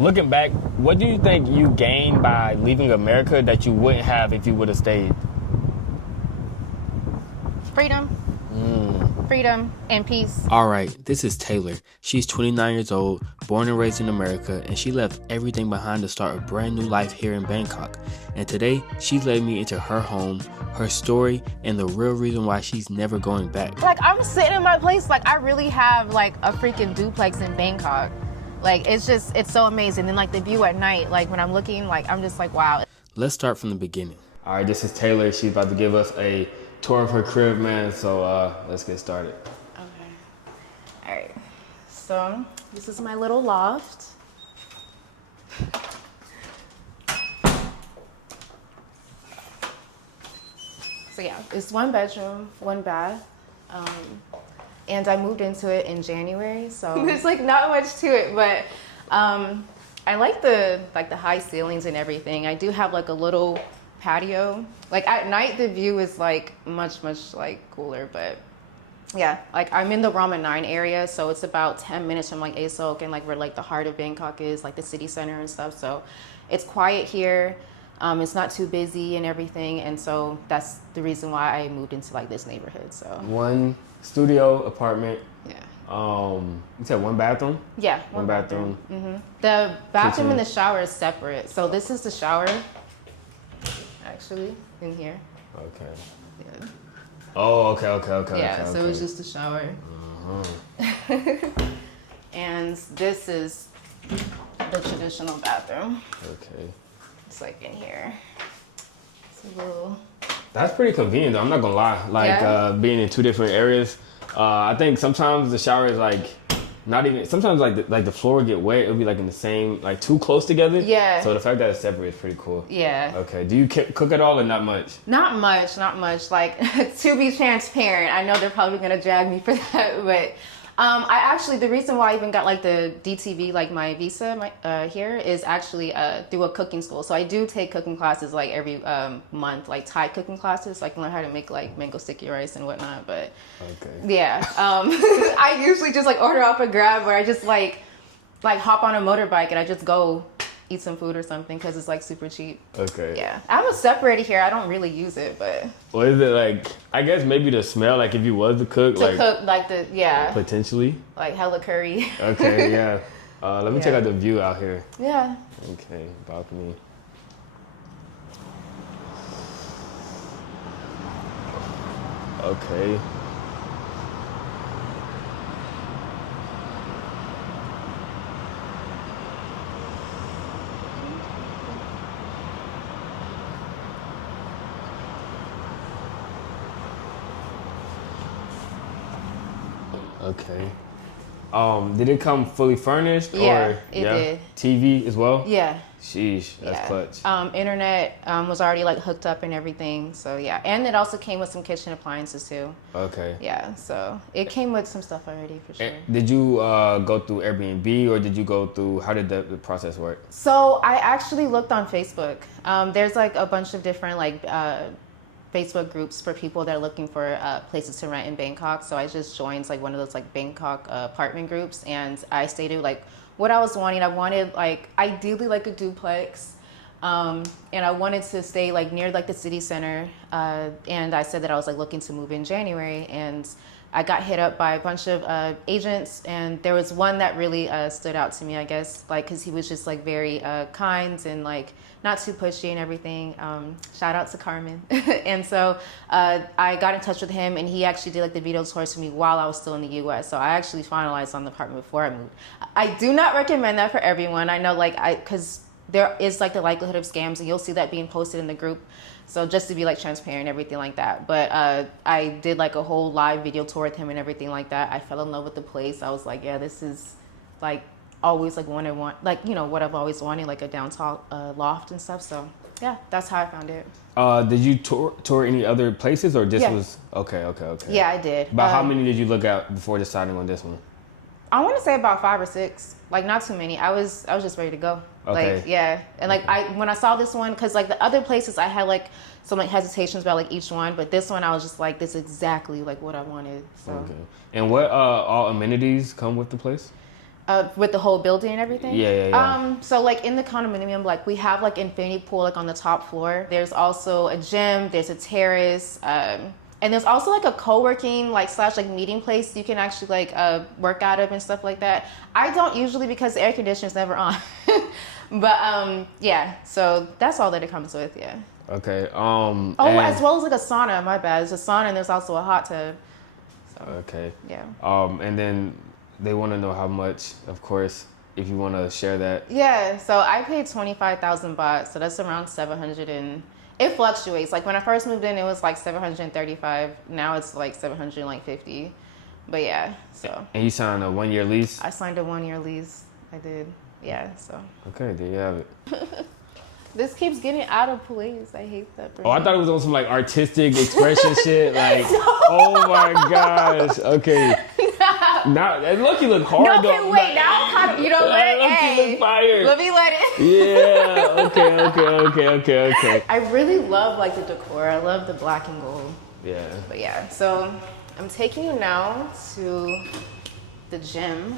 looking back, what do you think you gained by leaving America that you wouldn't have if you would have stayed? Freedom. Freedom and peace. All right, this is Taylor. She's 29 years old, born and raised in America, and she left everything behind to start a brand new life here in Bangkok. And today, she led me into her home, her story, and the real reason why she's never going back. Like, I'm sitting in my place, like, I really have, like, a freaking duplex in Bangkok. Like, it's so amazing. And, like, the view at night, like, when I'm looking, like, I'm just like, wow. Let's start from the beginning. All right, this is Taylor. She's about to give us a tour of her crib, man. So let's get started. Okay. All right. So this is my little loft. So yeah, it's 1 bedroom, 1 bath. And I moved into it in January. So there's like not much to it, but I like the high ceilings and everything. I do have like a little patio. Like at night the view is like much like cooler, but yeah, like I'm in the Ramen 9 area, so it's about 10 minutes from like ASOK and like where like the heart of Bangkok is, like the city center and stuff. So it's quiet here. It's not too busy and everything, and so that's the reason why I moved into like this neighborhood. So 1 studio apartment. Yeah. You said 1 bathroom? Yeah, 1 bathroom. Mm-hmm. The bathroom Kitchen. and the shower is separate. So this is the shower, actually, in here. Okay. Yeah. Oh, okay. Yeah, so okay. it's just the shower. Uh-huh. And this is the traditional bathroom. Okay. It's like in here. It's a little... That's pretty convenient, though. I'm not gonna lie. Like Yeah. Being in 2 different areas. I think sometimes the shower is like not even. Sometimes like the floor get wet. It'll be like in the same, like too close together. Yeah. So the fact that it's separate is pretty cool. Yeah. Okay. Do you cook at all or not much? Not much. Like, to be transparent, I know they're probably gonna drag me for that, but I actually, the reason why I even got like the DTV, like my visa here, is actually through a cooking school. So I do take cooking classes like every month, like Thai cooking classes, so I can learn how to make like mango sticky rice and whatnot. But okay. Yeah, I usually just like order off a Grab, where I just like hop on a motorbike and I just go eat some food or something because it's like super cheap. Okay. Yeah, I have a separator here. I don't really use it, but What is it like? I guess maybe the smell. Like if you was to cook, potentially like hella curry. Okay, yeah. Let me check Yeah. out the view out here. Yeah. Okay, balcony. Okay. Okay. Did it come fully furnished? Yeah, or, it did. TV as well? Yeah. Sheesh, that's Yeah. clutch. Internet was already like hooked up and everything. So yeah, and it also came with some kitchen appliances too. Okay. Yeah, so it came with some stuff already for sure. Did you go through Airbnb or did you go through? How did the process work? So I actually looked on Facebook. There's like a bunch of different like Facebook groups for people that are looking for places to rent in Bangkok. So I just joined like one of those like Bangkok apartment groups, and I stated like what I was wanting. I wanted like ideally like a duplex, and I wanted to stay like near like the city center. And I said that I was like looking to move in January, and I got hit up by a bunch of agents, and there was one that really stood out to me, I guess, like because he was just like very kind and like not too pushy and everything. Shout out to Carmen. And so I got in touch with him, and he actually did like the video tours for me while I was still in the US. So I actually finalized on the apartment before I moved. I do not recommend that for everyone. I know because there is like the likelihood of scams, and you'll see that being posted in the group. So just to be like transparent, everything like that. But I did like a whole live video tour with him and everything like that. I fell in love with the place. I was like, yeah, this is like always like what I want, like, you know, what I've always wanted, like a downtown loft and stuff. So yeah, that's how I found it. Did you tour any other places, or just Yeah. was okay? Yeah, I did. About how many did you look at before deciding on this one? I want to say about 5 or 6, like not too many. I was just ready to go. Okay. Like, yeah. And like when I saw this one, cause like the other places I had like some like hesitations about like each one, but this one I was just like, this is exactly like what I wanted. So. Okay. And what all amenities come with the place? With the whole building and everything? Yeah. So like in the condominium, like we have like infinity pool like on the top floor. There's also a gym, there's a terrace, and there's also like a co-working like slash like meeting place you can actually like work out of and stuff like that. I don't usually because the air conditioner's never on. But yeah, so that's all that it comes with, yeah. Okay. As well as like a sauna, my bad. There's a sauna and there's also a hot tub. So, okay. Yeah. And then they want to know how much, of course, if you want to share that. Yeah, so I paid 25,000 baht, so that's around 700 and it fluctuates. Like when I first moved in, it was like 735. Now it's like 750. But yeah, so. And you signed a 1-year lease? I signed a 1-year lease. I did. Yeah, so. Okay, there you have it. This keeps getting out of place. I hate that. Oh, I thought it was on some like artistic expression shit. Like, no. Oh my gosh. Okay. Now, look, you look hard. No, okay, wait. Now I'm kind of, you know, you look fired. Let me let it. Yeah. Okay. I really love like the decor. I love the black and gold. Yeah. But yeah, so I'm taking you now to the gym.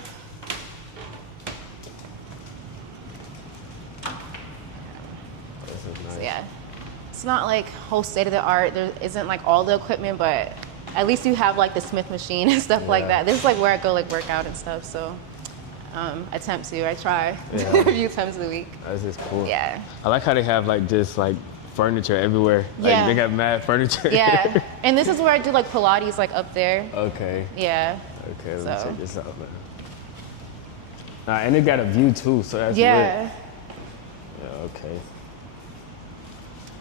Nice. So yeah, it's not like whole state of the art. There isn't like all the equipment, but at least you have like the Smith machine and stuff like that. This is like where I go like work out and stuff. So I try a few times a week. That's just cool. Yeah. I like how they have like just like furniture everywhere. Like they got mad furniture. Yeah. And this is where I do like Pilates like up there. Okay. Yeah. Okay, let me check this out, man. And it got a view too, so that's lit. Yeah, okay.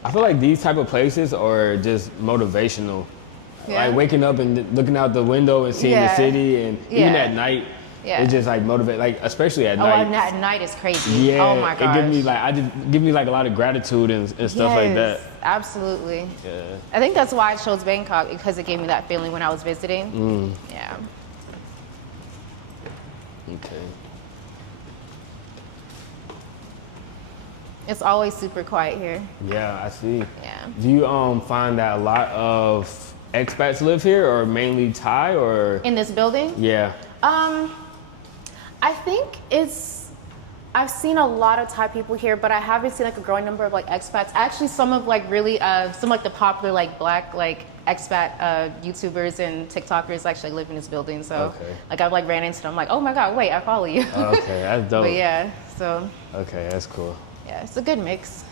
I feel like these type of places are just motivational. Yeah. Like waking up and looking out the window and seeing the city, and even at night, it just like motivate. Like especially at night. Oh, at night is crazy. Yeah. Oh my gosh. It gives me like a lot of gratitude and stuff like that. Absolutely. Yeah. I think that's why I chose Bangkok, because it gave me that feeling when I was visiting. Yeah. Okay. It's always super quiet here. Yeah, I see. Yeah. Do you find that a lot of expats live here, or mainly Thai, or in this building? Yeah. I think I've seen a lot of Thai people here, but I haven't seen like a growing number of like expats. Actually, some of like really some like the popular like black like expat YouTubers and TikTokers actually live in this building. So like I've like ran into them, like, oh my god, wait, I follow you. Okay, that's dope. But yeah, so. Okay, that's cool. Yeah, it's a good mix.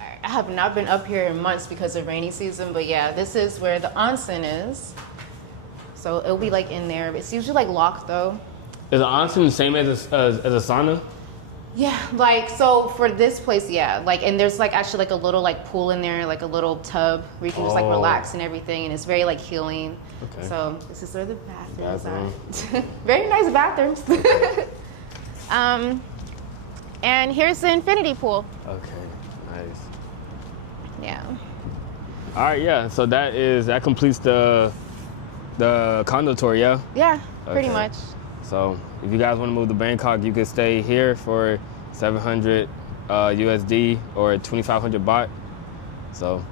I have not been up here in months because of rainy season, but yeah, this is where the onsen is. So it'll be like in there. It's usually like locked though. Is the onsen the same as a sauna? Yeah, like so for this place, yeah. Like, and there's like actually like a little like pool in there, like a little tub where you can just like relax and everything, and it's very like healing. Okay. So this is where the bathrooms are. Very nice bathrooms. And here's the infinity pool. Okay, nice. Yeah. All right, yeah. So that completes the condo tour, yeah? Yeah, pretty much. So if you guys want to move to Bangkok, you can stay here for 700 USD or 2,500 baht. So,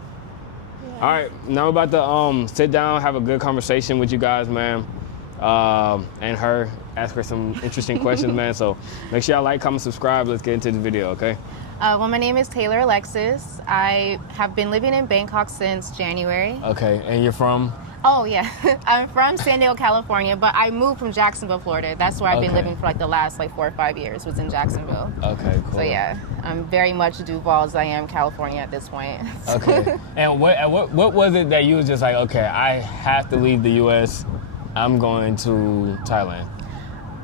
all right, now I'm about to sit down, have a good conversation with you guys, man, and her. Ask her some interesting questions, man. So make sure y'all like, comment, subscribe. Let's get into the video, okay? Well, my name is Taylor Alexis. I have been living in Bangkok since January. Okay, and you're from? Oh, yeah. I'm from San Diego, California, but I moved from Jacksonville, Florida. That's where I've been living for like the last like 4 or 5 years, was in Jacksonville. Okay, cool. So yeah, I'm very much Duval as I am California at this point. Okay. And what was it that you was just like, okay, I have to leave the U.S., I'm going to Thailand?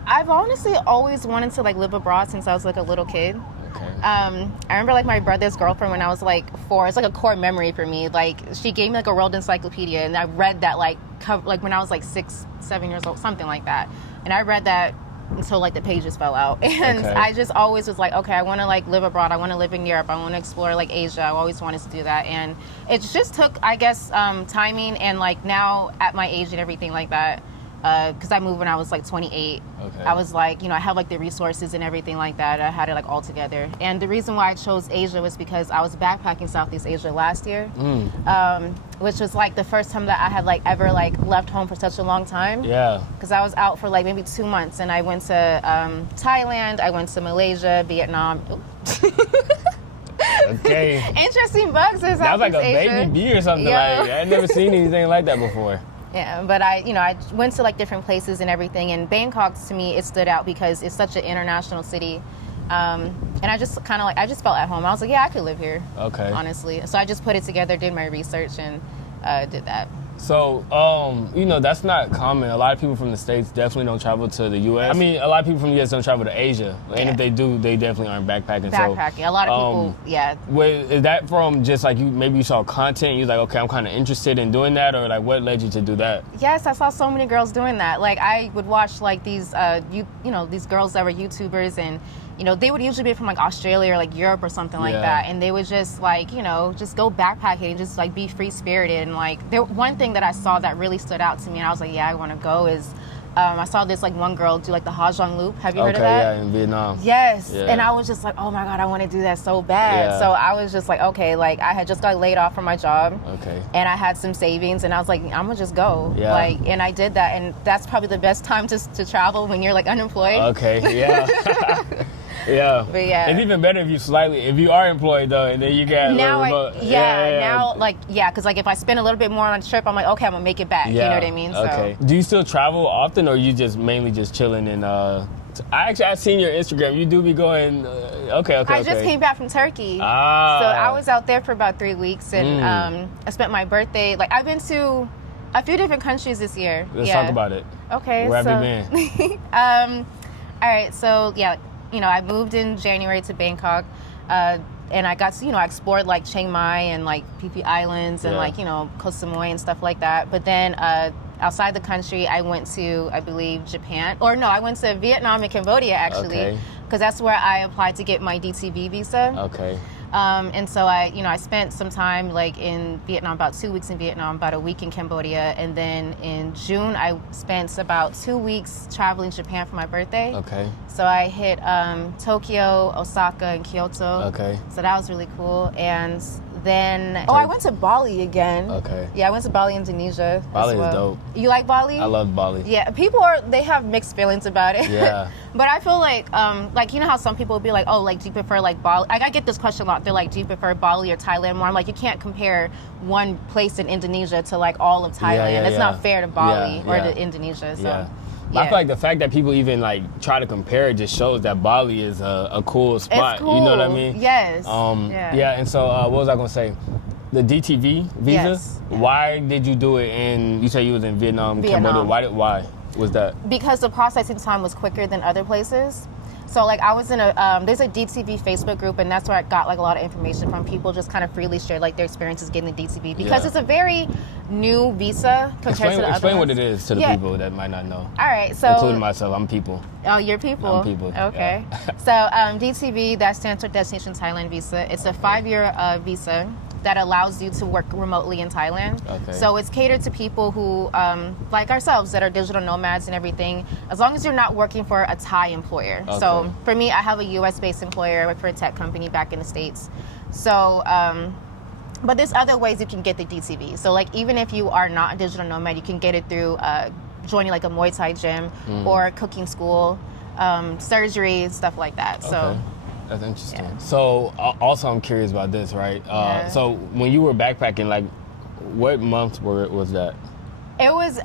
I've honestly always wanted to like live abroad since I was like a little kid. Okay. I remember like my brother's girlfriend when I was like 4. It's like a core memory for me. Like she gave me like a world encyclopedia, and I read that like when I was like 6, 7 years old, something like that. And I read that until like the pages fell out. And I just always was like, okay, I want to like live abroad. I want to live in Europe. I want to explore like Asia. I always wanted to do that. And it just took, I guess, timing, and like now at my age and everything like that, because I moved when I was like 28. Okay. I was like, I have like the resources and everything like that. I had it like all together. And the reason why I chose Asia was because I was backpacking Southeast Asia last year, which was like the first time that I had like ever like left home for such a long time. Yeah. Because I was out for like maybe 2 months, and I went to Thailand, I went to Malaysia, Vietnam. Okay. Interesting bugs in Southeast Asia. That was like a baby bee or something. Like I'd never seen anything like that before. Yeah, but I went to like different places and everything, and Bangkok to me it stood out because it's such an international city, and I just kind of like I just felt at home. I was like, yeah, I could live here. Okay. Honestly, so I just put it together, did my research, and did that. So, that's not common. A lot of people from the States definitely don't travel to the U.S. I mean, a lot of people from the U.S. don't travel to Asia. And if they do, they definitely aren't backpacking. A lot of people, yeah. Is that from just like maybe you saw content, you was like, okay, I'm kind of interested in doing that, or like what led you to do that? Yes, I saw so many girls doing that. Like I would watch like these, these girls that were YouTubers, and they would usually be from like Australia or like Europe or something like that, and they would just like, just go backpacking and just like be free spirited. And like one thing that I saw that really stood out to me, and I was like, yeah, I want to go, is I saw this like one girl do like the Ha Giang Loop. Have you heard of that? Yeah, in Vietnam. Yes, and I was just like, oh my God, I want to do that so bad. Yeah. So I was just like, okay, like I had just got laid off from my job, and I had some savings, and I was like, I'm gonna just go, and I did that, and that's probably the best time to travel when you're like unemployed. Okay, yeah. Yeah, but yeah, it's even better if you are employed though, and then you get because like if I spend a little bit more on a trip, I'm like, okay, I'm gonna make it back. You know what I mean? Okay. So. Do you still travel often, or you just mainly just chilling in? I've seen your Instagram. You do be going. I just came back from Turkey, so I was out there for about 3 weeks, and I spent my birthday. Like I've been to a few different countries this year. Let's talk about it. Okay. Where have you been? All right. So yeah. I moved in January to Bangkok, and I got to, I explored like Chiang Mai and like Phi Phi Islands and like, Koh Samui and stuff like that. But then outside the country, I went to, I believe, Japan. Or no, I went to Vietnam and Cambodia actually, because that's where I applied to get my DTV visa. Okay. And so I spent some time like in Vietnam, about 2 weeks in Vietnam, about a week in Cambodia, and then in June I spent about 2 weeks traveling Japan for my birthday. Okay. So I hit Tokyo, Osaka, and Kyoto. Okay. So that was really cool. And then I went to Bali again. Okay. Yeah, I went to Bali, Indonesia. Bali is dope. You like Bali? I love Bali. Yeah, people they have mixed feelings about it. Yeah. But I feel like how some people will be like, oh, like, do you prefer like Bali? I get this question a lot. They're like, do you prefer Bali or Thailand more? I'm like, you can't compare one place in Indonesia to like all of Thailand. It's not fair to Bali or to Indonesia. So. Yeah. I feel like the fact that people even like try to compare it just shows that Bali is a cool spot. It's cool. You know what I mean? Yes. And so what was I gonna say? The DTV visa. Yes. Why did you do it you said you was in Vietnam. Cambodia? Why was that? Because the processing time was quicker than other places. So like I was in there's a DTV Facebook group, and that's where I got like a lot of information from people just kind of freely shared like their experiences getting the DTV, because it's a very new visa compared to the other Explain what ones. it is to the people that might not know. All right, so including myself, I'm people. Oh, you're people. I'm people. Okay. So DTV, that stands for Destination Thailand Visa. It's a 5-year visa that allows you to work remotely in Thailand. Okay. So it's catered to people who, like ourselves, that are digital nomads and everything, as long as you're not working for a Thai employer. Okay. So for me, I have a US-based employer. I work for a tech company back in the States. So, but there's other ways you can get the DTV. So like even if you are not a digital nomad, you can get it through joining like a Muay Thai gym or cooking school, surgery, stuff like that. Okay. So. That's interesting. Yeah. So also I'm curious about this, right? So when you were backpacking, like what month was that? It was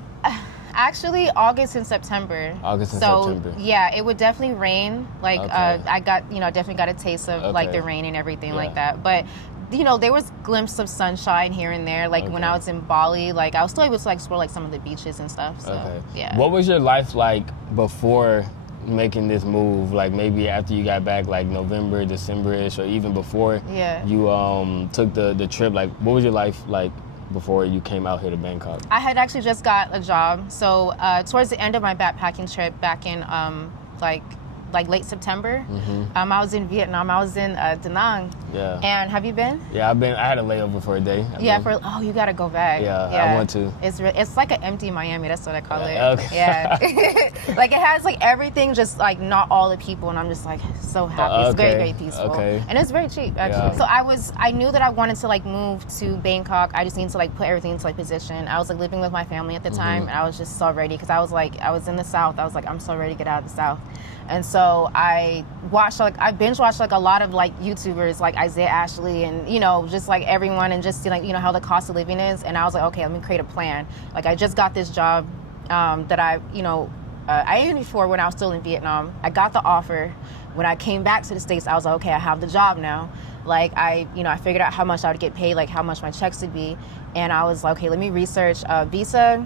actually August and September. September. Yeah, it would definitely rain. Like I got, definitely got a taste of like the rain and everything like that. But there was glimpses of sunshine here and there. Like when I was in Bali, like I was still able to like explore like some of the beaches and stuff. So yeah. What was your life like before making this move, like maybe after you got back, like November, December-ish, or even before you took the trip? Like what was your life like before you came out here to Bangkok? I had actually just got a job. So towards the end of my backpacking trip back in like late September, I was in Vietnam. I was in Da Nang. Yeah. And have you been? Yeah, I had a layover for a day. You gotta go back. Yeah, I want to. It's like an empty Miami. That's what I call it. Okay. Yeah. Like it has like everything, just like not all the people, and I'm just like so happy. It's very, very peaceful. Okay. And it's very cheap actually. Yeah. So I knew that I wanted to like move to Bangkok. I just needed to like put everything into like position. I was like living with my family at the time, and I was just so ready because I was in the South. I was like, I'm so ready to get out of the South. And so I binge watched like a lot of like YouTubers like Isaiah Ashley and, you know, just like everyone, and just like, you know, how the cost of living is. And I was like, okay, let me create a plan. Like I just got this job that I interviewed for when I was still in Vietnam. I got the offer. When I came back to the States, I was like, okay, I have the job now. Like I figured out how much I would get paid, like how much my checks would be. And I was like, okay, let me research visa,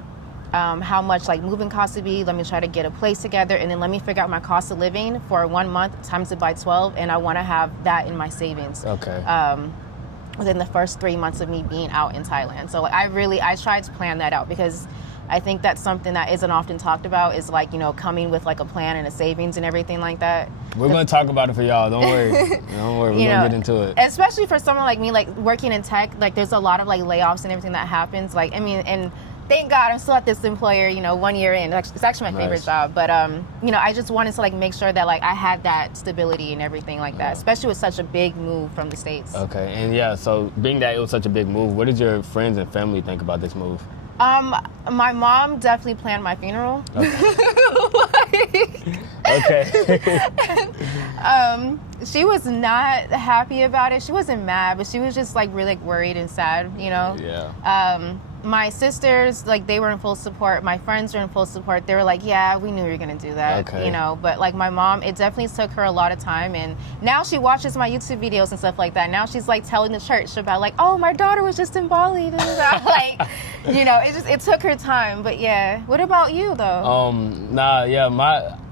how much like moving costs would be. Let me try to get a place together, and then let me figure out my cost of living for 1 month, times it by 12, and I want to have that in my savings. Okay. Within the first 3 months of me being out in Thailand. So like I tried to plan that out, because I think that's something that isn't often talked about, is like, you know, coming with like a plan and a savings and everything like that. We're going to talk about it for y'all. Don't worry. Don't worry. We're going to get into it. Especially for someone like me, like working in tech, like there's a lot of like layoffs and everything that happens. Like, I mean, and thank God I'm still at this employer, you know, 1 year in. It's actually my favorite job. But, you know, I just wanted to like make sure that like I had that stability and everything like that, especially with such a big move from the States. Okay. And yeah, so being that it was such a big move, what did your friends and family think about this move? My mom definitely planned my funeral. Okay. She was not happy about it. She wasn't mad, but she was just like really like, worried and sad, you know? Yeah. My sisters, like, they were in full support. My friends were in full support. They were like, yeah, we knew you were going to do that, you know? But, like, my mom, it definitely took her a lot of time. And now she watches my YouTube videos and stuff like that. Now she's, like, telling the church about, like, oh, my daughter was just in Bali. Like, you know, it took her time. But, yeah. What about you, though?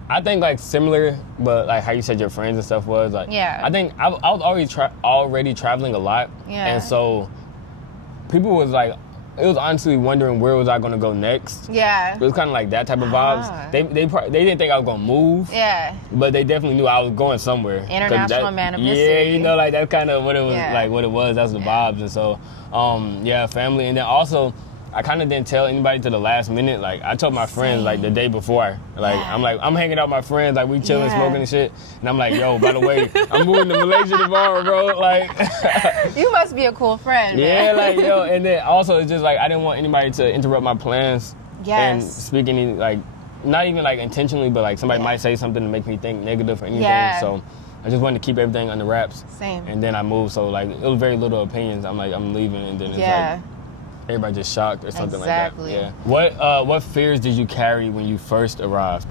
I think, like, similar, but, like, how you said your friends and stuff was, like, I think I was already traveling a lot. Yeah. And so people was, like, it was honestly wondering where was I going to go next. Yeah. It was kind of like that type of vibes. They didn't think I was going to move. Yeah. But they definitely knew I was going somewhere. International man of mystery. Yeah, you know, like, that's kind of what it was, like, what it was. That's the vibes. And so, family. And then also, I kind of didn't tell anybody to the last minute. Like, I told my friends, like, the day before. Like, I'm hanging out with my friends. Like, we chilling, smoking and shit. And I'm like, yo, by the way, I'm moving to Malaysia tomorrow, bro. Like. You must be a cool friend, man. Yeah, like, yo. And then also, it's just, like, I didn't want anybody to interrupt my plans. Yes. And speak any, like, not even, like, intentionally, but, like, somebody might say something to make me think negative or anything. Yeah. So I just wanted to keep everything under wraps. Same. And then I moved. So, like, it was very little opinions. I'm like, I'm leaving. And then it's like, everybody just shocked or something like that. Yeah. What fears did you carry when you first arrived?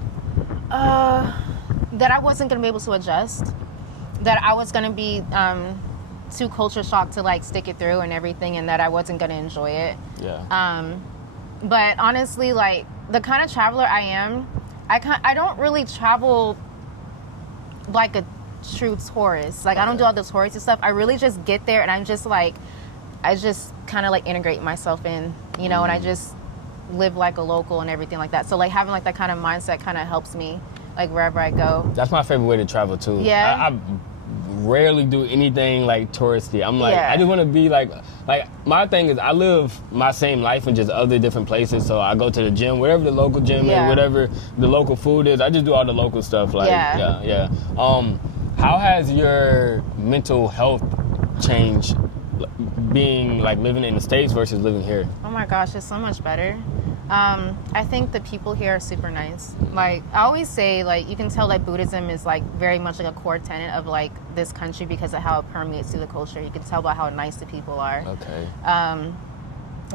That I wasn't gonna be able to adjust. That I was gonna be too culture shocked to like stick it through and everything, and that I wasn't gonna enjoy it. Yeah. But honestly, like the kind of traveler I am, I don't really travel like a true tourist. Like I don't do all the touristy stuff. I really just get there and I'm just like. I just kind of like integrate myself in, you know, and I just live like a local and everything like that. So like having like that kind of mindset kind of helps me like wherever I go. That's my favorite way to travel too. Yeah. I rarely do anything like touristy. I'm like, I just want to be like my thing is I live my same life in just other different places. So I go to the gym, wherever the local gym is, whatever the local food is. I just do all the local stuff. Like, yeah. How has your mental health changed? Being like living in the States versus living here? Oh my gosh, it's so much better. I think the people here are super nice. Like I always say, like you can tell that Buddhism is like very much like a core tenet of like this country because of how it permeates through the culture. You can tell by how nice the people are. Okay.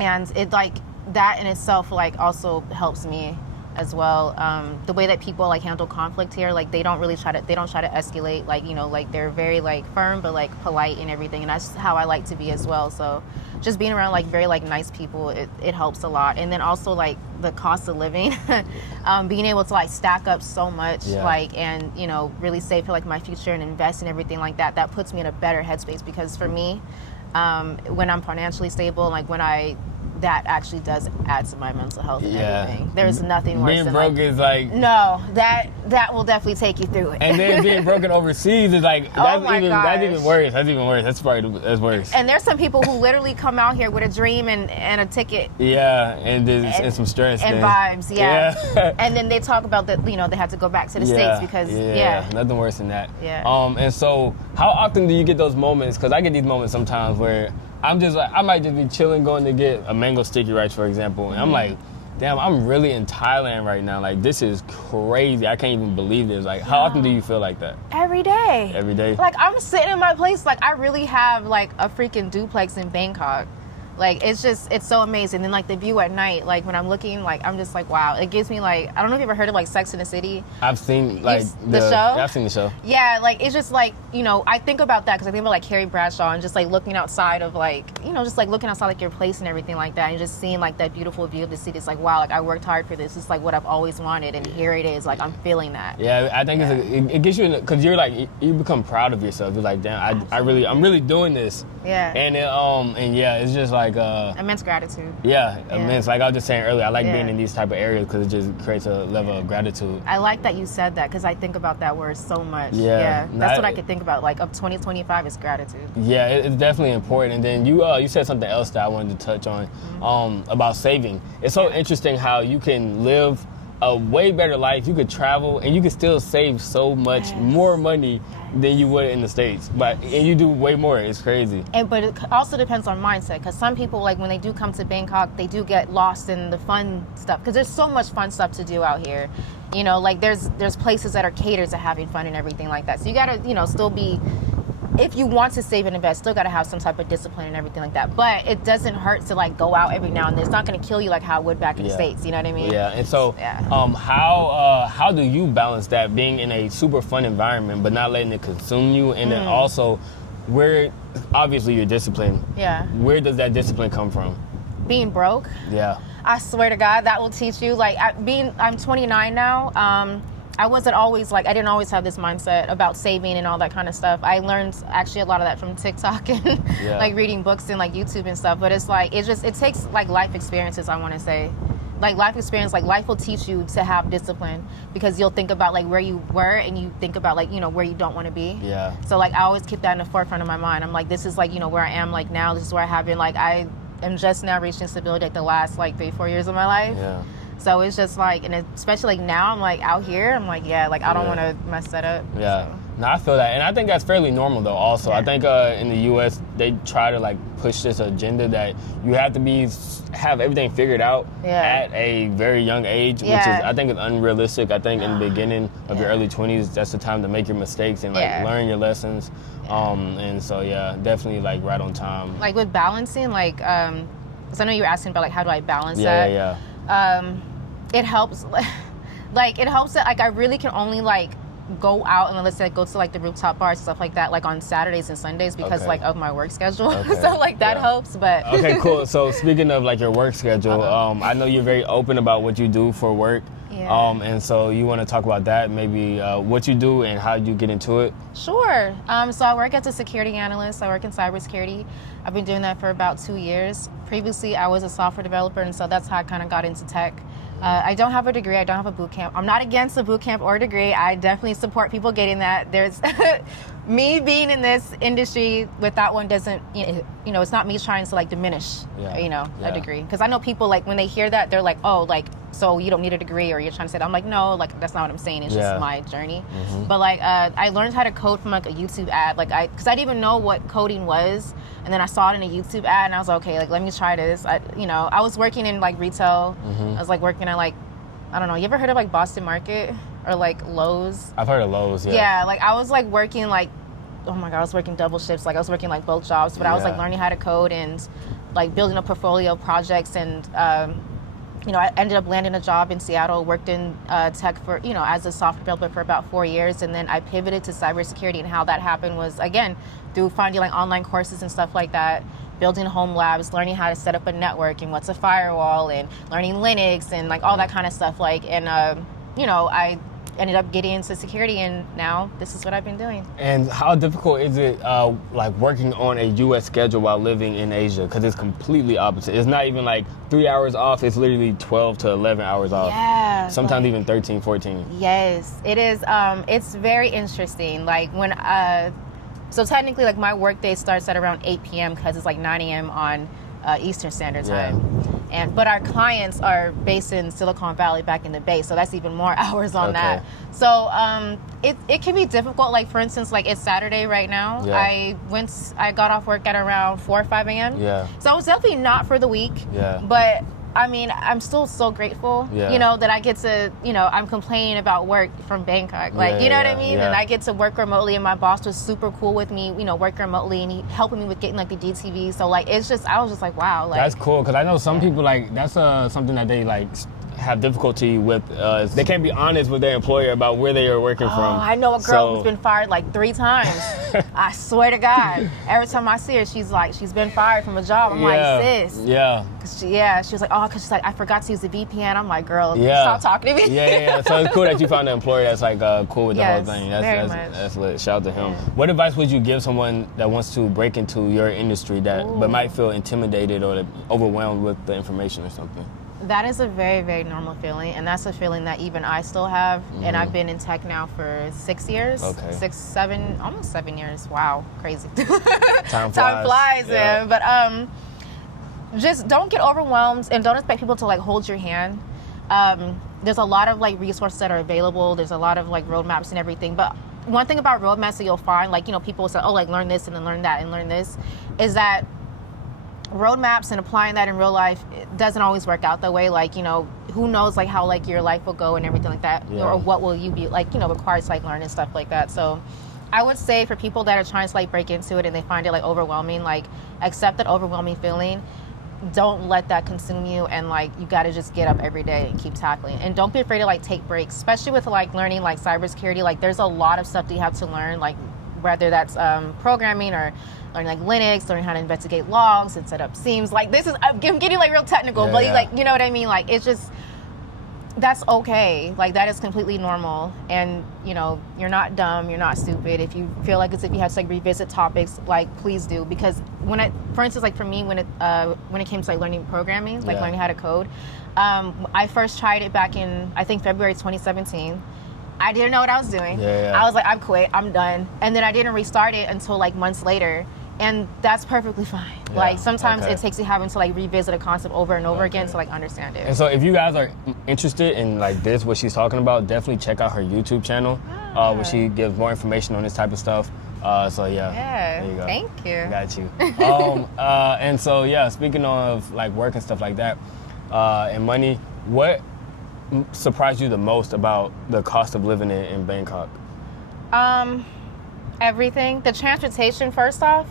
And it like that in itself like also helps me as well. The way that people like handle conflict here, like they don't try to escalate, like, you know, like they're very like firm but like polite and everything, and that's how I like to be as well. So just being around like very like nice people, it helps a lot. And then also like the cost of living, being able to like stack up so much, like, and you know, really save for like my future and invest and everything like that, that puts me in a better headspace. Because for me, when I'm financially stable, like when I that actually does add to my mental health and everything. There's nothing worse being than broke is like no, that will definitely take you through it. And then being broken overseas is like that's even worse. That's probably that's worse. And there's some people who literally come out here with a dream and a ticket. Yeah, and some stress and vibes. Yeah. And then they talk about that, they had to go back to the States because nothing worse than that. Yeah. And so how often do you get those moments? Because I get these moments sometimes where I'm just like, I might just be chilling going to get a mango sticky rice, for example, and I'm like, damn, I'm really in Thailand right now. Like, this is crazy. I can't even believe this. Like, how often do you feel like that? Every day. Every day? Like, I'm sitting in my place. Like, I really have, like, a freaking duplex in Bangkok. Like, it's so amazing. And, like, the view at night, like, when I'm looking, like, I'm just like, wow. It gives me, like, I don't know if you've ever heard of, like, Sex and the City. I've seen, like, the show? Yeah, I've seen the show. Yeah, like, it's just, like, I think about that because I think about, like, Carrie Bradshaw and just, like, looking outside of, like, just, like, looking outside, like, your place and everything like that and just seeing, like, that beautiful view of the city. It's like, wow, like, I worked hard for this. It's, like, what I've always wanted, and here it is. Like, I'm feeling that. Yeah, I think it gets you, because you're, like, you become proud of yourself. You're like, damn, I'm really doing this. Yeah. And yeah, it's just, like... immense gratitude. Yeah, immense. Like I was just saying earlier, I like being in these type of areas because it just creates a level of gratitude. I like that you said that because I think about that word so much. Yeah. That's what I could think about. Like, of 2025 is gratitude. Yeah, it's definitely important. And then you said something else that I wanted to touch on about saving. It's so interesting how you can live a way better life. You could travel and you could still save so much more money than you would in the States, and you do way more. It's crazy. But it also depends on mindset, because some people, like, when they do come to Bangkok, they do get lost in the fun stuff because there's so much fun stuff to do out here. Like there's places that are catered to having fun and everything like that. So you gotta still be, if you want to save and invest, still got to have some type of discipline and everything like that. But it doesn't hurt to, like, go out every now and then. It's not going to kill you like how it would back in the States. You know what I mean? Yeah. And so, how do you balance that, being in a super fun environment but not letting it consume you? And then also, where obviously you're disciplined. Yeah. Where does that discipline come from? Being broke. Yeah. I swear to God, that will teach you. Like, I'm 29 now. I wasn't always, like, I didn't always have this mindset about saving and all that kind of stuff. I learned actually a lot of that from TikTok and like reading books and like YouTube and stuff. But it's like, it takes like life experiences, I want to say. Like life experience, like life will teach you to have discipline because you'll think about like where you were and you think about like, where you don't want to be. Yeah. So like I always keep that in the forefront of my mind. I'm like, this is like, where I am like now. This is where I have been. Like I am just now reaching stability like the last like 3-4 years of my life. Yeah. So it's just like, and especially like now I'm like out here, I'm like, like I don't want to mess that up. Yeah. So. No, I feel that. And I think that's fairly normal though also. I think in the US, they try to like push this agenda that you have to have everything figured out at a very young age, which is, I think, is unrealistic. I think in the beginning of your early 20s, that's the time to make your mistakes and like learn your lessons. And so, definitely like right on time. Like with balancing, like, because I know you were asking about like, how do I balance that? It helps, like, that, like, I really can only, like, go out and let's say go to, like, the rooftop bars and stuff like that, like, on Saturdays and Sundays because, like, of my work schedule. So, like, that helps, but... Okay, cool. So, speaking of, like, your work schedule, I know you're very open about what you do for work. Yeah. And so you want to talk about that, maybe what you do and how you get into it? Sure. So I work as a security analyst. I work in cybersecurity. I've been doing that for about 2 years. Previously, I was a software developer, and so that's how I kind of got into tech. I don't have a degree. I don't have a boot camp. I'm not against a boot camp or a degree. I definitely support people getting that. There's me being in this industry with that one doesn't, it's not me trying to like diminish, a degree. Because I know people like when they hear that, they're like, oh, like, so you don't need a degree or you're trying to say that. I'm like, no, like that's not what I'm saying. It's just my journey. Mm-hmm. But like, I learned how to code from like a YouTube ad. Like because I didn't even know what coding was. And then I saw it in a YouTube ad and I was like, okay, like let me try this. I was working in like retail. Mm-hmm. I was like working at like, I don't know, you ever heard of like Boston Market or like Lowe's? I've heard of Lowe's, yeah. Yeah, like I was like working like, oh my God, I was working double shifts. Like I was working like both jobs, but I was like learning how to code and like building a portfolio of projects. And, I ended up landing a job in Seattle, worked in tech for, as a software developer for about 4 years. And then I pivoted to cybersecurity, and how that happened was, again, through finding like online courses and stuff like that, building home labs, learning how to set up a network and what's a firewall and learning Linux and like all that kind of stuff. Like, and, I ended up getting into security, and now this is what I've been doing. And how difficult is it, like working on a U.S. schedule while living in Asia? Because it's completely opposite. It's not even like 3 hours off. It's literally 12 to 11 hours off. Yeah. Sometimes even 13, 14. Yes, it is. It's very interesting. Like when, so technically, like my work day starts at around 8 p.m. because it's like 9 a.m. on Eastern Standard Time. But our clients are based in Silicon Valley back in the Bay, so that's even more hours on that. So it can be difficult. Like for instance, like it's Saturday right now. I got off work at around 4 or 5 a.m. So it was definitely not for the week. But I mean, I'm still so grateful, you know, that I get to, you know, I'm complaining about work from Bangkok. Like, you know what I mean? And I get to work remotely, and my boss was super cool with me, you know, working remotely, and he helping me with getting like the DTV. So like, it's just, I was just like, wow. Like, that's cool, because I know some people, like, that's something that they like have difficulty with. They can't be honest with their employer about where they are working from. I know a girl who's been fired like 3 times. I swear to God. Every time I see her, she's like, she's been fired from a job. I'm like, sis. She was like, because she's like, I forgot to use the VPN. I'm like, girl, stop talking to me. So it's cool that you found an employer that's like cool with the whole thing. That's lit. Shout out to him. What advice would you give someone that wants to break into your industry but might feel intimidated or overwhelmed with the information or something? That is a very, very normal feeling, and that's a feeling that even I still have. And I've been in tech now for 6 years. 6, 7, almost 7 years. Wow, crazy. Time flies, man. But just don't get overwhelmed, and don't expect people to like hold your hand. There's a lot of like resources that are available. There's a lot of like roadmaps and everything. But one thing about roadmaps that you'll find, like, you know, people will say, oh, like learn this and then learn that and learn this, is that roadmaps and applying that in real life, it doesn't always work out that way. Like, you know, who knows like how like your life will go and everything like that, or what will you be like, you know, required to like learn and stuff like that. So I would say for people that are trying to like break into it and they find it like overwhelming, like accept that overwhelming feeling. Don't let that consume you, and like you got to just get up every day and keep tackling. And don't be afraid to like take breaks, especially with like learning like cybersecurity. Like there's a lot of stuff that you have to learn, like whether that's programming or learning like Linux, learning how to investigate logs and set up seams. Like this is, I'm getting like real technical, but like, you know what I mean? Like it's just, that's okay. Like that is completely normal. And you know, you're not dumb, you're not stupid. If you feel like it's, if you have to like revisit topics, like please do. Because for instance, like for me, when it came to like learning programming, like learning how to code, I first tried it back in, I think February 2017. I didn't know what I was doing. I was like, I quit, I'm done. And then I didn't restart it until like months later. And that's perfectly fine. Like sometimes it takes you having to like revisit a concept over and over again to like understand it. And so if you guys are interested in like this, what she's talking about, definitely check out her YouTube channel where she gives more information on this type of stuff. So there you go. Thank you. Got you. And so speaking of like work and stuff like that, and money, what surprised you the most about the cost of living in Bangkok? Everything. The transportation, first off,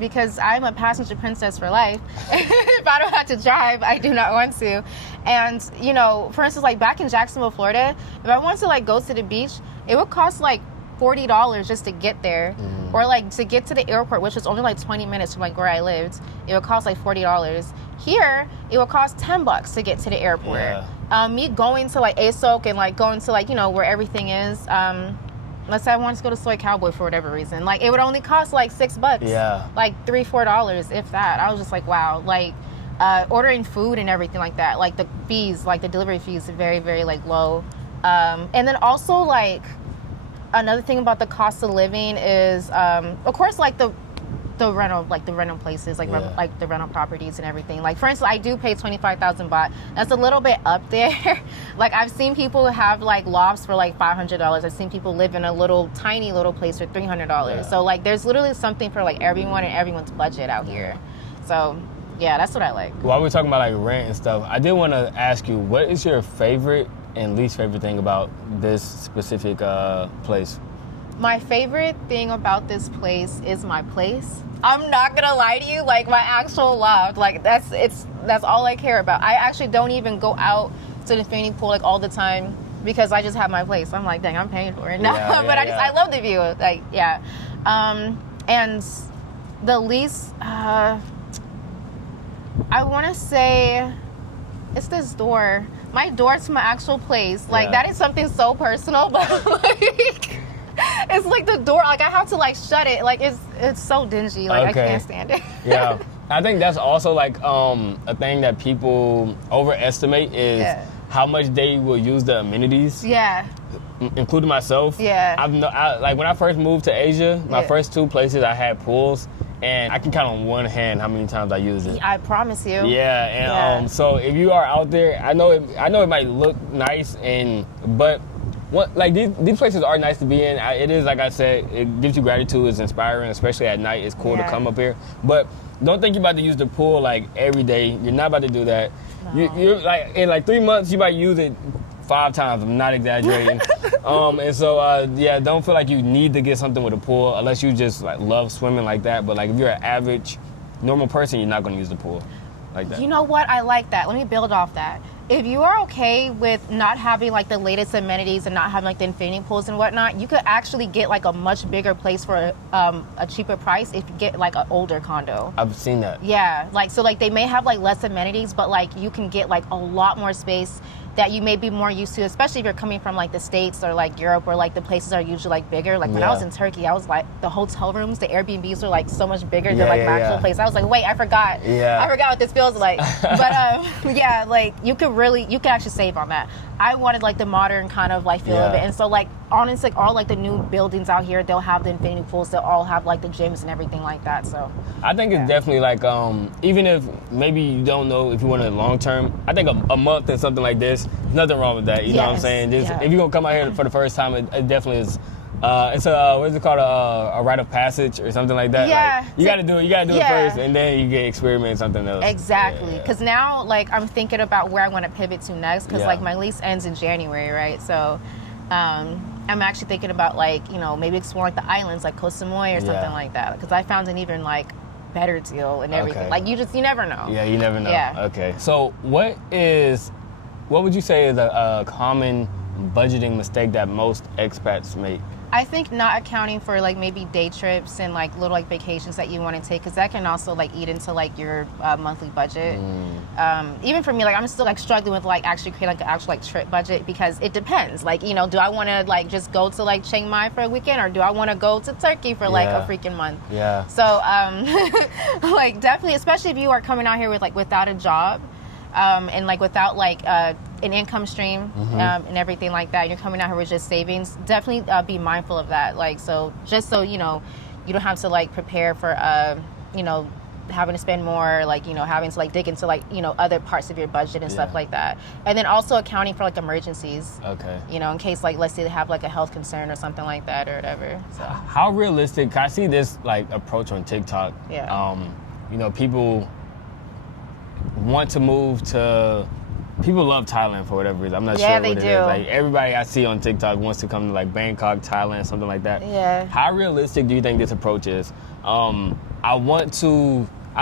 because I'm a passenger princess for life. If I don't have to drive, I do not want to. And, you know, for instance, like back in Jacksonville, Florida, if I wanted to like go to the beach, it would cost like $40 just to get there. Or like to get to the airport, which was only like 20 minutes from like where I lived, it would cost like $40. Here, it would cost $10 to get to the airport. Me going to like ASOC and like going to like, you know, where everything is, let's say I wanted to go to Soy Cowboy for whatever reason, like it would only cost like $6. Like $3, $4, if that. I was just like, wow. Like ordering food and everything like that, like the fees, like the delivery fees are very, very like low. And then also like another thing about the cost of living is, of course, like the rental places, like like the rental properties and everything. Like for instance, I do pay 25,000 baht. That's a little bit up there. Like I've seen people have like lofts for like $500. I've seen people live in a tiny little place for $300. So like there's literally something for like everyone and everyone's budget out here. So yeah, that's what I like. While we're talking about like rent and stuff, I did want to ask you, what is your favorite and least favorite thing about this specific place? My favorite thing about this place is my place. I'm not gonna lie to you, like my actual loft, like that's all I care about. I actually don't even go out to the infinity pool like all the time because I just have my place. I'm like, dang, I'm paying for it now. But I love the view. Like, and the least, I wanna say it's this door. my door to my actual place. Like, that is something so personal, but like, it's like the door, like I have to like shut it. Like it's so dingy. Like I can't stand it. Yeah. I think that's also like a thing that people overestimate is how much they will use the amenities. Yeah. Including myself. Yeah. Like when I first moved to Asia, my first 2 places I had pools, and I can count on one hand how many times I use it. I promise you. Yeah, and so if you are out there, I know it might look nice, but like these places are nice to be in. It is, like I said, it gives you gratitude. It's inspiring, especially at night. It's cool to come up here, but don't think you're about to use the pool like every day. You're not about to do that. No. You're like in like 3 months, you might use it 5 times. I'm not exaggerating. And so don't feel like you need to get something with a pool unless you just like love swimming like that. But like if you're an average, normal person, you're not going to use the pool like that. You know what? I like that. Let me build off that. If you are okay with not having like the latest amenities and not having like the infinity pools and whatnot, you could actually get like a much bigger place for a cheaper price if you get like an older condo. I've seen that. Yeah, like so like they may have like less amenities, but like you can get like a lot more space that you may be more used to, especially if you're coming from like the States or like Europe, where like the places are usually like bigger. Like when I was in Turkey, I was like, the hotel rooms, the Airbnbs were like so much bigger than like my actual place. I was like, wait, I forgot. I forgot what this feels like. But like you could actually save on that. I wanted like the modern kind of like feel of it. And so like honestly, all like the new buildings out here, they'll have the infinity pools, they'll all have like the gyms and everything like that. So I think it's definitely like even if maybe you don't know if you want it long term, I think a month and something like this, nothing wrong with that. You know what I'm saying? Just if you're gonna come out here for the first time, it definitely is. It's what is it called? A rite of passage or something like that. Yeah. Like, you gotta do it first, and then you get experiment something else. Exactly. Because now, like, I'm thinking about where I want to pivot to next. Because like my lease ends in January, right? So, I'm actually thinking about like maybe exploring the islands like Koh Samui or something like that. Because I found an even like better deal and everything. Like you never know. Yeah, you never know. Yeah. Okay. So what would you say is a common budgeting mistake that most expats make? I think not accounting for like maybe day trips and like little like vacations that you want to take, because that can also like eat into like your monthly budget. Even for me, like I'm still like struggling with like actually creating like an actual like trip budget, because it depends. Like do I want to like just go to like Chiang Mai for a weekend, or do I want to go to Turkey for like a freaking month? Yeah. So like definitely, especially if you are coming out here with like without a job. And like without like an income stream and everything like that, you're coming out here with just savings, definitely be mindful of that. Like so you don't have to like prepare for having to spend more, like having to like dig into like other parts of your budget and stuff like that. And then also accounting for like emergencies, in case like let's say they have like a health concern or something like that or whatever. So how realistic? I see this like approach on TikTok. People want to move to. People love Thailand for whatever reason. I'm not sure what it is. Like everybody I see on TikTok wants to come to like Bangkok, Thailand, something like that. Yeah. How realistic do you think this approach is? I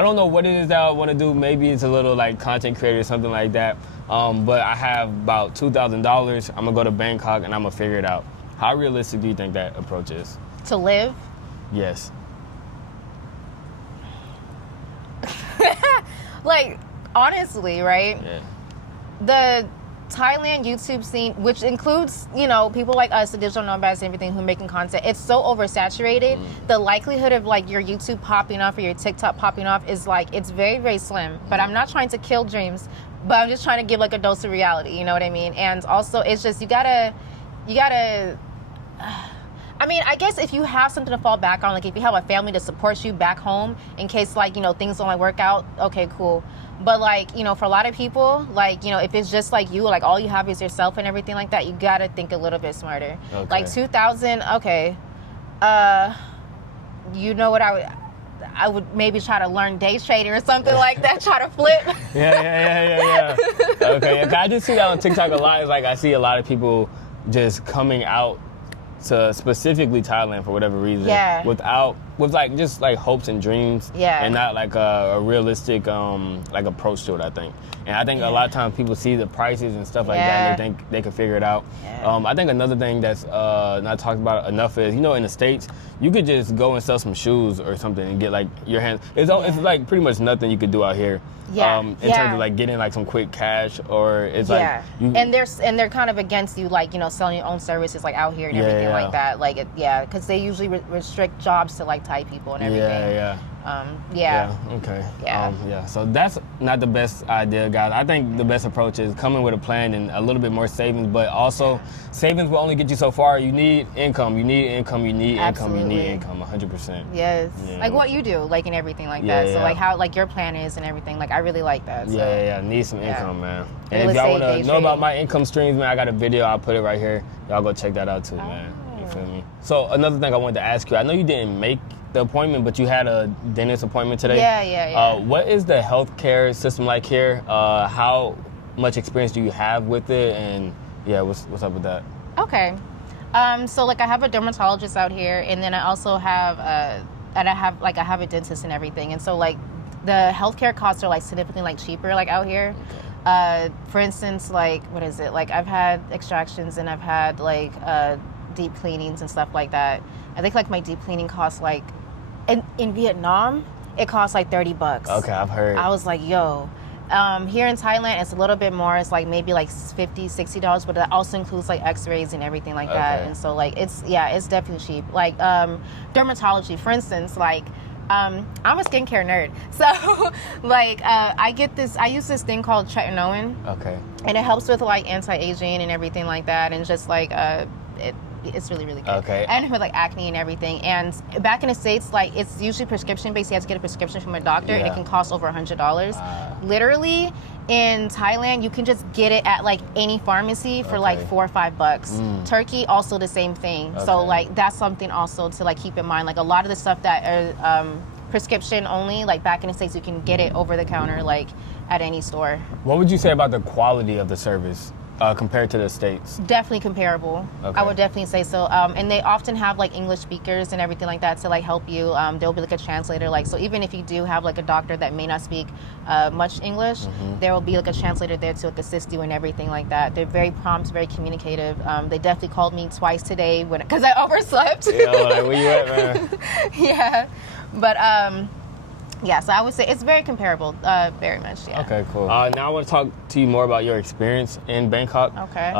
don't know what it is that I want to do. Maybe it's a little like content creator or something like that. But I have about $2,000. I'm gonna go to Bangkok and I'm gonna figure it out. How realistic do you think that approach is? To live? Yes. Like, honestly, right? Yeah. The Thailand YouTube scene, which includes, people like us, the digital nomads and everything who are making content, it's so oversaturated. The likelihood of like your YouTube popping off or your TikTok popping off is like, it's very, very slim. But I'm not trying to kill dreams, but I'm just trying to give like a dose of reality, you know what I mean? And also it's just, you gotta, I mean, I guess if you have something to fall back on, like if you have a family to support you back home in case like, things don't like work out, okay, cool. But like, for a lot of people, like, if it's just like you, like all you have is yourself and everything like that, you gotta think a little bit smarter. Okay. Like 2,000, okay. You know what I would maybe try to learn day trading or something like that, try to flip. Yeah. Okay, I just see that on TikTok a lot. It's like I see a lot of people just coming out to specifically Thailand for whatever reason, with like just like hopes and dreams, and not like a realistic like approach to it, I think. And I think a lot of times people see the prices and stuff like that, and they think they can figure it out. I think another thing that's not talked about enough is, in the States, you could just go and sell some shoes or something and get like your hands. It's like pretty much nothing you could do out here. In terms of like getting like some quick cash, or it's like and they're kind of against you, like, selling your own services like out here and everything like that, like because they usually restrict jobs to like Thai people and everything. So that's not the best idea, guys. I think the best approach is coming with a plan and a little bit more savings, but also savings will only get you so far. You need income, you need income, you need income, you need income, 100%. Yes. Like what you do, like, and everything like that. So like how like your plan is and everything, like I really like that. So. Need some income, man. And if y'all want to know about my income streams, man, I got a video. I'll put it right here. Y'all go check that out too, man. You feel me? So another thing I wanted to ask you, I know you didn't make the appointment, but you had a dentist appointment today. What is the healthcare system like here? How much experience do you have with it? And what's up with that? Okay. So like I have a dermatologist out here, and then I also have I have a dentist and everything. And so like the healthcare costs are like significantly like cheaper like out here. Okay. For instance, like what is it? Like I've had extractions and I've had like deep cleanings and stuff like that. I think like my deep cleaning costs like in Vietnam it costs like $30. Okay, I've heard. I was like, yo. Here in Thailand, it's a little bit more. It's like maybe like $50, $60, but that also includes like X-rays and everything like that. And so like it's definitely cheap. Like dermatology, for instance, like I'm a skincare nerd, so like I use this thing called tretinoin. Okay. And it helps with like anti-aging and everything like that, and just like it's really, really good. Okay. And with like acne and everything. And back in the States, like it's usually prescription based. You have to get a prescription from a doctor, and it can cost over $100. Literally, in Thailand, you can just get it at like any pharmacy for like $4 or $5. Turkey, also the same thing. So like that's something also to like keep in mind. Like a lot of the stuff that are prescription only, like back in the States, you can get it over the counter like at any store. What would you say about the quality of the service? Compared to the States? Definitely comparable. I would definitely say so. And they often have like English speakers and everything like that to like help you. There'll be like a translator. Like, so even if you do have like a doctor that may not speak much English, there will be like a translator there to like assist you and everything like that. They're very prompt, very communicative. They definitely called me twice today because I overslept. Yeah, like, where you at, man? Yeah. But so I would say it's very comparable, very much, yeah. Okay, cool. Now I want to talk to you more about your experience in Bangkok. Okay.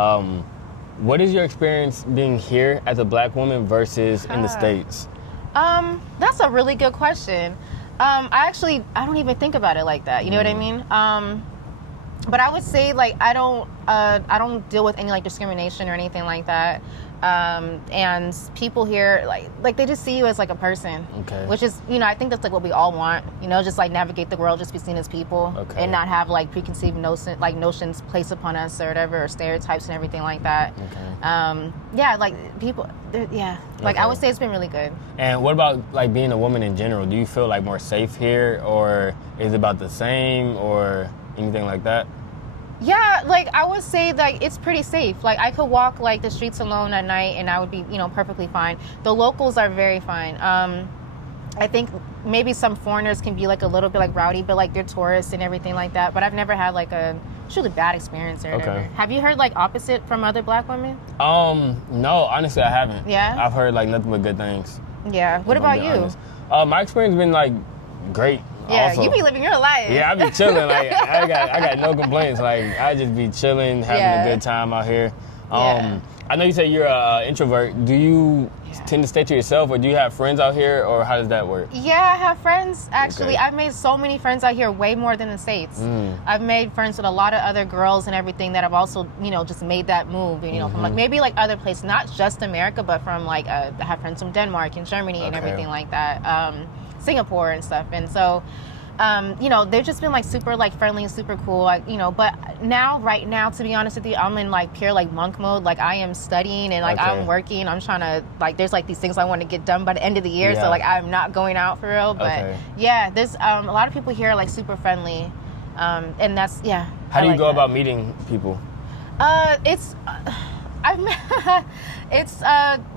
What is your experience being here as a black woman versus in the States? That's a really good question. I don't even think about it like that. You know what I mean? But I would say like I don't deal with any like discrimination or anything like that. And people here like they just see you as like a person, which is, I think that's like what we all want, just like navigate the world, just be seen as people, and not have like preconceived notions placed upon us or whatever, or stereotypes and everything like that. Like people, like I would say it's been really good. And what about like being a woman in general? Do you feel like more safe here, or is it about the same, or anything like that? Yeah, like I would say like it's pretty safe. Like I could walk like the streets alone at night and I would be, perfectly fine. The locals are very fine. I think maybe some foreigners can be like a little bit like rowdy, but like they're tourists and everything like that. But I've never had like a truly bad experience or whatever. Have you heard like opposite from other black women? No, honestly I haven't. Yeah? I've heard like nothing but good things. Yeah. What about you? My experience has been like great. Yeah, also, you be living your life. Yeah, I be chilling. Like I got no complaints. Like I just be chilling, having a good time out here. I know you say you're an introvert. Do you tend to stay to yourself, or do you have friends out here, or how does that work? Yeah, I have friends. Actually, I've made so many friends out here, way more than the States. I've made friends with a lot of other girls and everything that have also, just made that move. From like maybe like other places, not just America, but from like I have friends from Denmark and Germany and everything like that. Singapore and stuff, and so they've just been like super like friendly and super cool, like, but right now to be honest with you, I'm in like pure like monk mode. Like I am studying and like I'm working, I'm trying to like there's like these things I want to get done by the end of the year, so like I'm not going out for real, but there's a lot of people here are like super friendly, and that's how do you go about meeting people? I I've met, it's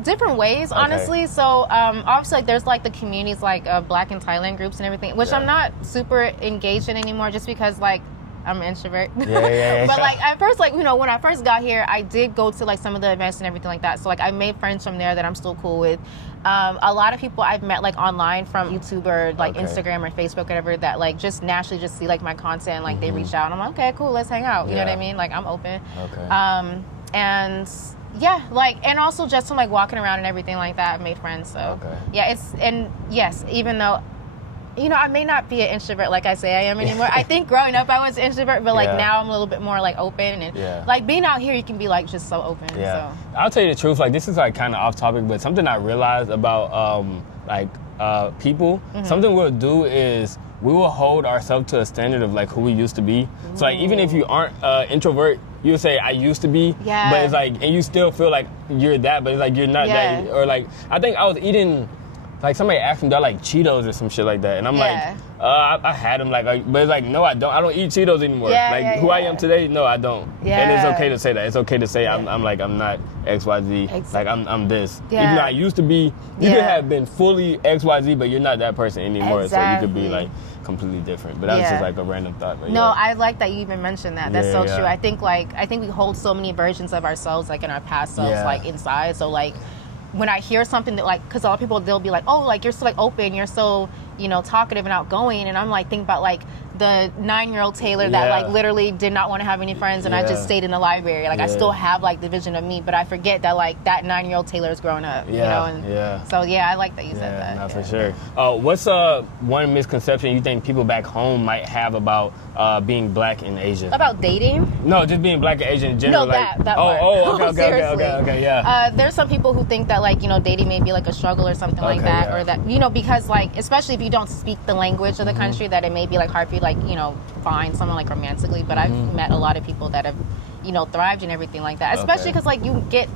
different ways, honestly. So obviously, like, there's like the communities like Black in Thailand groups and everything, which I'm not super engaged in anymore, just because like I'm an introvert. Yeah. But like at first, like, you know, when I first got here, I did go to like some of the events and everything like that. So like I made friends from there that I'm still cool with. A lot of people I've met like online from YouTube or like Instagram or Facebook, whatever, that like just naturally just see like my content and like they reach out and I'm like, okay, cool, let's hang out. You know what I mean? Like I'm open. And yeah, like, and also just from like walking around and everything like that, I've made friends. So yeah, yes, even though, you know, I may not be an introvert like I say I am anymore. I think growing up I was an introvert, but like now I'm a little bit more like open and like being out here you can be like just so open. So I'll tell you the truth, like this is like kind of off topic, but something I realized about people, something we'll do is we will hold ourselves to a standard of like who we used to be. So like even if you aren't introvert, you'll say I used to be, but it's like, and you still feel like you're that, but it's like you're not that. Or like I think I was eating, like somebody asked me, do I like Cheetos or some shit like that? And I'm like, I had them like, but it's like, no, I don't. I don't eat Cheetos anymore. Who I am today, no, I don't. And it's okay to say that. It's okay to say I'm not XYZ. Like I'm this. Even though I used to be, you could have been fully XYZ, but you're not that person anymore. So you could be like completely different. But that was just like a random thought. But I like that you even mentioned that. That's so true. I think we hold so many versions of ourselves like in our past selves like inside. So like when I hear something that like, because a lot of people, they'll be like, oh, like you're so like open, you're so, you know, talkative and outgoing, and I'm like thinking about like the 9-year-old Taylor that like literally did not want to have any friends, and I just stayed in the library. Like I still have like the vision of me, but I forget that like that 9-year-old Taylor is growing up. You know, and so I like that you said that. No, for sure. What's one misconception you think people back home might have about being Black in Asia? About dating? No, just being Black in Asia in general. No, like, that part. Okay, yeah. There's some people who think that like, you know, dating may be like a struggle or something like that, or that, you know, because like, especially if you don't speak the language of the country, that it may be like hard for you, like, you know, find someone like romantically. But I've met a lot of people that have, you know, thrived and everything like that, especially because like you get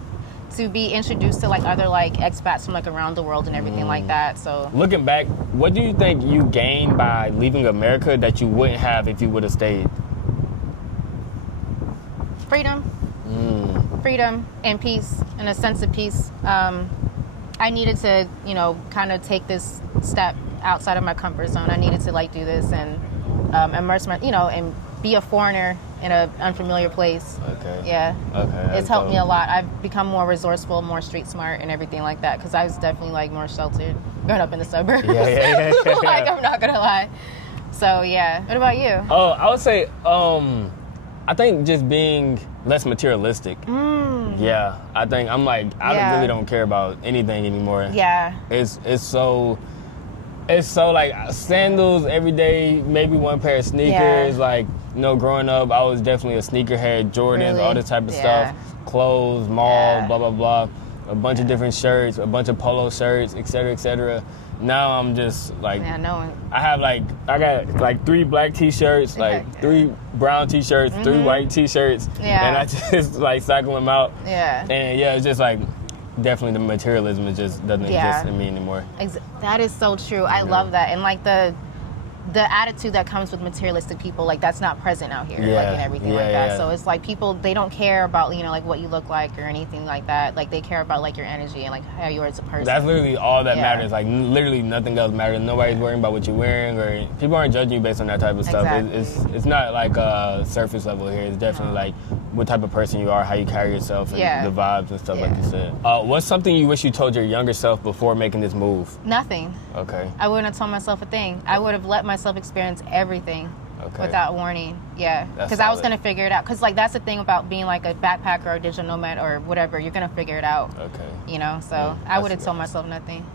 to be introduced to like other like expats from like around the world and everything like that. So looking back, what do you think you gained by leaving America that you wouldn't have if you would have stayed? Freedom and peace, and a sense of peace. I needed to, you know, kind of take this step outside of my comfort zone. I needed to like do this and immerse my, you know, and be a foreigner in an unfamiliar place. It's helped me a lot. I've become more resourceful, more street smart and everything like that, because I was definitely like more sheltered growing up in the suburbs. Like, I'm not gonna lie. So what about you? I would say I think just being less materialistic. I think I'm like, I really don't care about anything anymore. It's so like sandals every day, maybe one pair of sneakers. Like, you know, growing up, I was definitely a sneakerhead, Jordans, all this type of stuff, clothes, mall, blah, blah, blah, a bunch of different shirts, a bunch of polo shirts, et cetera, et cetera. Now I'm just like, I got like 3 black t-shirts, like 3 brown t-shirts, 3 white t-shirts, and I just like cycle them out. And it's just like, definitely the materialism just doesn't exist in me anymore. That is so true. I love that. And like the attitude that comes with materialistic people, like that's not present out here, like and everything like that. So it's like people, they don't care about, you know, like what you look like or anything like that. Like they care about like your energy and like how you are as a person. That's literally all that matters. Like literally nothing else matters. Nobody's worrying about what you're wearing, or people aren't judging you based on that type of stuff. It's not like surface level here. It's definitely like what type of person you are, how you carry yourself, and the vibes and stuff like you said. What's something you wish you told your younger self before making this move? Nothing. Okay. I wouldn't have told myself a thing. I would have let myself experience everything without warning. Because I was going to figure it out. Because like that's the thing about being like a backpacker or a digital nomad or whatever. You're going to figure it out. You know, so I would have told myself nothing.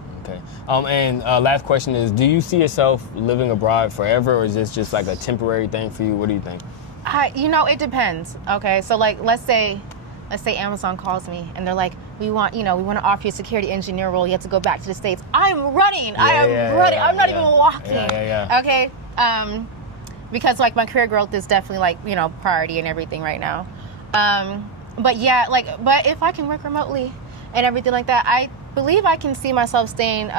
And last question is, do you see yourself living abroad forever, or is this just like a temporary thing for you? What do you think? You know, it depends. Okay, so like let's say Amazon calls me and they're like, we want to offer you a security engineer role. You have to go back to the States. I'm running. I'm not even walking. Okay. Because like my career growth is definitely like, you know, priority and everything right now. But if I can work remotely and everything like that, I believe I can see myself staying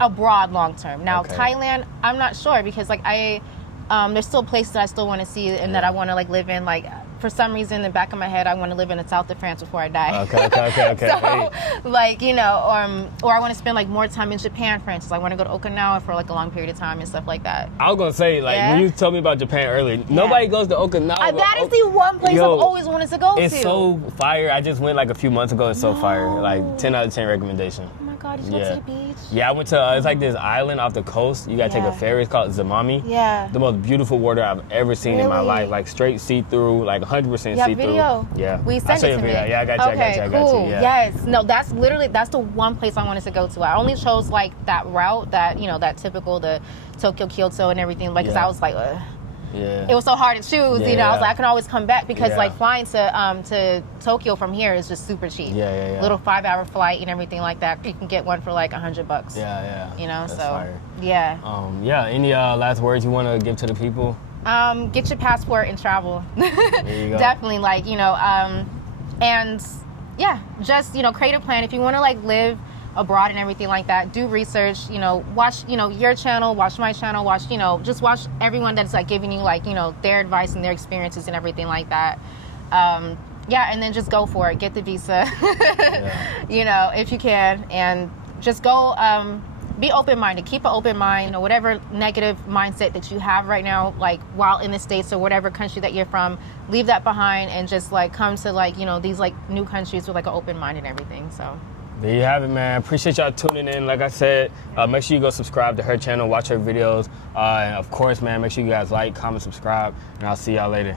abroad long term. Now Thailand, I'm not sure, because like there's still places that I still want to see and that I want to like live in. Like for some reason, in the back of my head, I want to live in the south of France before I die. Okay. So, like, you know, or I want to spend like more time in Japan, for instance. I want to go to Okinawa for like a long period of time and stuff like that. I was gonna say, like, when you told me about Japan earlier, nobody goes to Okinawa. That is the one place I've always wanted to go to. It's so fire. I just went like a few months ago. It's so fire. Like 10 out of 10 recommendation. Oh my God, did you go to the beach? Yeah, I went to, it's like this island off the coast. You gotta take a ferry. It's called Zamami. Yeah. The most beautiful water I've ever seen in my life. Like straight see-through, like 100% see-through. Video? Yeah. We sent it to me. Yeah, I got you. Okay, I got you. Yeah. Yes. No, that's the one place I wanted to go to. I only chose like that route, that, you know, that typical, the Tokyo, Kyoto and everything, like, because I was like, it was so hard to choose, you know. I was like, I can always come back because like flying to Tokyo from here is just super cheap. Little 5-hour flight and everything like that. You can get one for like $100. Yeah. You know, that's so fire. yeah. Any last words you want to give to the people? Get your passport and travel. There you go. Definitely, like, you know, and yeah, just, you know, create a plan. If you want to like live abroad and everything like that, do research, you know, watch, you know, your channel, watch my channel, watch, you know, just watch everyone that's like giving you like, you know, their advice and their experiences and everything like that. And then just go for it, get the visa, you know, if you can, and just go, be open-minded, keep an open mind, you know, whatever negative mindset that you have right now, like while in the States or whatever country that you're from, leave that behind and just like come to like, you know, these like new countries with like an open mind and everything. So there you have it, man. Appreciate y'all tuning in. Like I said, make sure you go subscribe to her channel, watch her videos. And of course, man, make sure you guys like, comment, subscribe, and I'll see y'all later.